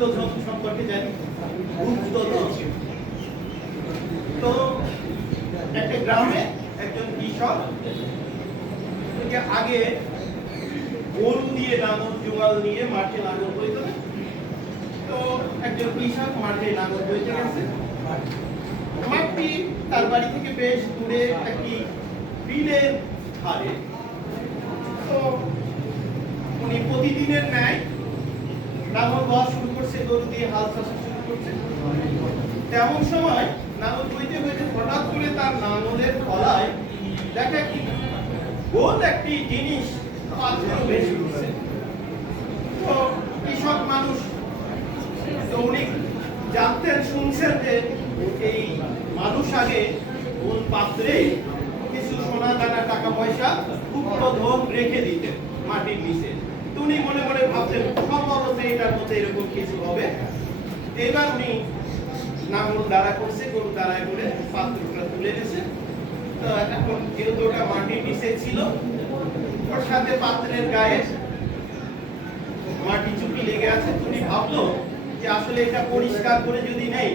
গুপ্তধন সম্পর্কে জানি। গুপ্তধন তো একটা গ্রামে একজন কৃষক আগে গরু দিয়ে লাঙল জোয়াল নিয়ে মাঠে লাঙল বইত না। তো একজন কৃষক মাঠে লাঙল বইতে গেছে। মাঠটি তার বাড়ি থেকে বেশ দূরে একটি বিলের ধারে। তো উনি প্রতিদিনের ন্যায় লাঙল বওয়া শুরু করছে, গরু দিয়ে হাল চাষ শুরু করছে। তেমন সময় লাঙল বইতে বইতে হঠাৎ করে তার লাঙলের তলায় দেখা কি গোল একটি জিনিস পাথর ভেসে উঠছে। তো কৃষক মানুষ, তো উনি জানতেন, শুনছেন যে এই মানুষ আগে কোন পাত্রে কিছু সোনা দানা টাকা পয়সা গুপ্তধন রেখে দিতেন মাটির নিচে। উনি মনে মনে ভাবছেন সম্ভবত এটার মধ্যে এরকম কিছু হবে। এবার উনি লাঙল দাঁড়া করছে, গরু দাঁড়ায় করে পাত্রটা তুলে দিয়েছে। তো এখন যেহেতু ওটা মাটির নিচে ছিল, ওর সাথে পাত্রের গায়ে মাটি চুপি লেগে আছে। উনি ভাবলো যে আসলে এটা পরিষ্কার করে যদি নেই,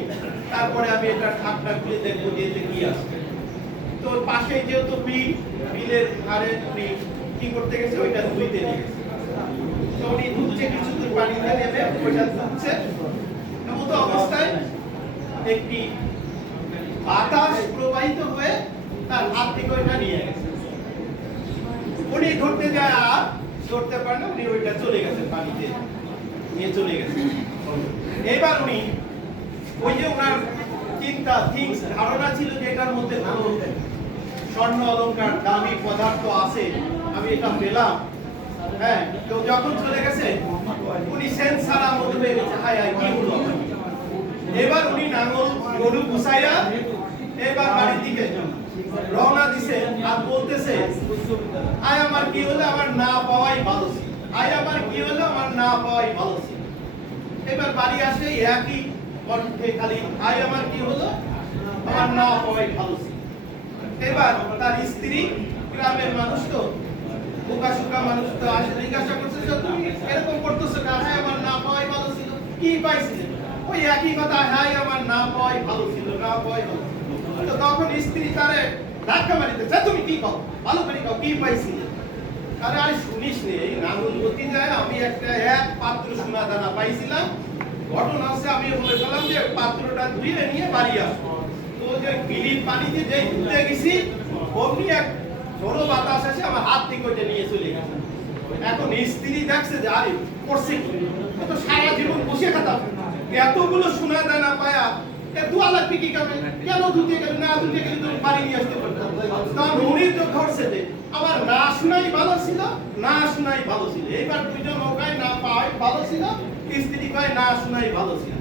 তারপরে আমি এটা ঢাকনা খুলে দেখবো যে এতে কি আছে। তো পাশে যেহেতু বিলের ধারে উনি কি করতে গেছে, ওইটা ধুইতে নিয়ে গেছে। তো উনি ধুচ্ছে, কিছু দূর পানিতে নেমে ওইটা ধুচ্ছে। এমন অবস্থায় একটি বাতাস প্রবাহিত হয়ে তার হাত থেকে ওইটা নিয়ে গেছে। উনি ধরতে যায় আর ধরতে পারে না, উনি ওইটা চলে গেছে, পানিতে নিয়ে চলে গেছে। এবার উনি ওই যে ওনার চিন্তা ধারণা ছিল যে এটার মধ্যে ভালো স্বর্ণ অলংকার দামি পদার্থ আছে, আমি এটা পেলাম। হ্যাঁ, তো যখন চলে গেছে উনি সেন্স সারা মধ্যে হয়ে গেছে, হায় হায় কি হলো। এবার উনি নাঙল গরু গুছাইয়া এবার বাড়ির দিকে রওনা দিছে আর বলতেছে, আয় আমার কি হলো, আমার না পাওয়াই ভালো ছিল। আয় আমার কি হলো, আমার না পাওয়াই ভালো ছিল। এবার বাড়ি আসে একই কণ্ঠে খালি, আয় আমার কি হলো, আমার না পাওয়াই ভালো ছিল। এবার তার স্ত্রী, গ্রামের মানুষ তো বোকা শোকা মানুষ, তো আসে জিজ্ঞাসা করছে, তুমি এরকম করতেছো কেন? হ্যাঁ, আমার না পাওয়াই ভালো ছিল। কি পাইছিলে? ওই একই কথা, হ্যাঁ আমার না পাওয়াই ভালো ছিল, না পাওয়াই ভালো। তো তখন স্ত্রী তারে ধাক্কা মারিতেছে, তুমি কি কও, ভালো করে কও, কি পাইছিলে? আরে আরে শুনিস নে, এই নাঙল গতি যায়, আমি একটা এক পাত্র সোনা দানা পাইছিলাম। ঘটনা হচ্ছে আমি বলে গেলাম যে পাত্রটা ধুয়ে নিয়ে বাড়ি আসবো। তো যে বিলির পানিতে যে ধুতে গেছি, অমনি এক ঝোড়ো বাতাস আসে আমার হাত থেকে ওইটা নিয়ে চলে গেছে। এখন স্ত্রী দেখছে যে আরে করছে কি, তো সারা জীবন বসে খাতাম, এতগুলো সোনা দানা পায়া দোয়া লাগবে কি কারণে, কেন ধুতে গেলে, না ধুতে গেলে তুমি বাড়ি নিয়ে আসতে পারতাম। কারণ উনি তো ধরছে যে আমার না শোনাই ভালো ছিল, না শোনাই ভালো ছিল। এইবার দুইজন নৌকায় না পাওয়াই ভালো ছিল, স্ত্রী কয় না শোনাই ভালো ছিল,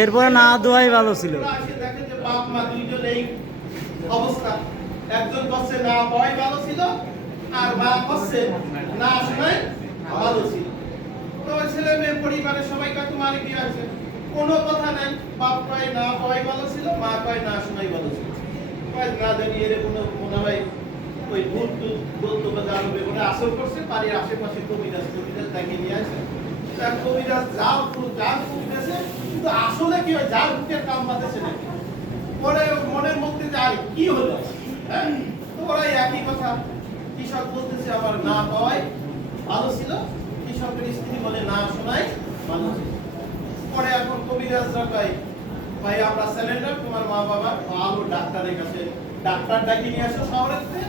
এরপরে না দোয়াই ভালো ছিল। দেখেন যে বাপ মা দুইজন এই অবস্থা, একজন করছে না পাওয়াই ভালো ছিল, আর মা করছে না শোনাই ভালো ছিল। তো ছেলে মেয়ে পরিবারের সবাই কয় তোমার কি আছে, কোনো কথা নাই। বাপ কয় না পাওয়াই ভালো ছিল, মা কয় না শোনাই ভালো ছিল। কয় না জানি এর কোনো মনে হয় ওই ভূত বা জানবে মনে আসর করছে। বাড়ির আশেপাশে কবিরাজ তাকে নিয়ে আসে। তার কবিরাজ যাও কবিরাজে, কিন্তু আসলে কি হয়, যার ভূতের কাম বাঁধেছে নাকি। পরে মনের মধ্যে যে আর কি হলো, হ্যাঁ, তো ওরা একই কথা। কৃষক বলতেছে আমার না পাওয়াই ভালো ছিল, কৃষকের স্ত্রী বলে না শোনাই ভালো ছিল। পরে এখন কবিরাজরা কয়, ভাই আমরা স্যালেন্ডার, তোমার মা বাবা ভালো ডাক্তারের কাছে, ডাক্তার ডাকি নিয়ে আসো শহরের থেকে।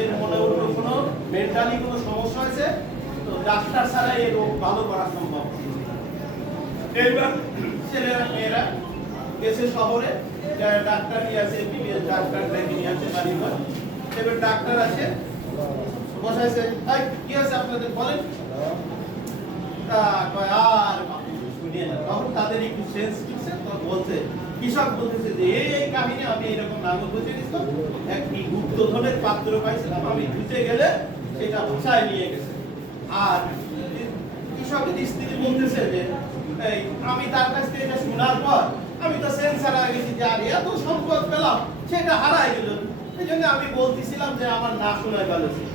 এর মনে অন্য কোনো মেন্টালি কোনো সমস্যা হয়েছে, তো ডাক্তার ছাড়া এই রোগ ভালো করা সম্ভব। এইবার ছেলেরা মেয়েরা গেছে শহরে, ডাক্তার নিয়ে আসে, ডাক্তার ডাকি নিয়ে আসে বাড়ি ঘর। এবার ডাক্তার আসে, বসাইছে, কি আছে আপনাদের বলেন। আর শুনিয়ে না, তখন তাদের একটু সেন্স দিচ্ছে, বলছে কৃষক বলতেছে যে এই কাহিনী আমি এরকম নাগর বুঝে দিচ্ছিলাম, একটি গুপ্তধনের পাত্র পাইছিলাম, আমি ধুতে গেলে সেটা ভাষায় নিয়ে গেছে। আর কৃষকের স্ত্রী বলতেছে যে এই আমি তার কাছ থেকে এটা শোনার পর আমি তো সেন্স হারিয়ে গেছি, যে আর এত সম্পদ পেলাম সেটা হারাই গেল। এই জন্য আমি বলতেছিলাম যে আমার না শোনাই ভালো ছিল।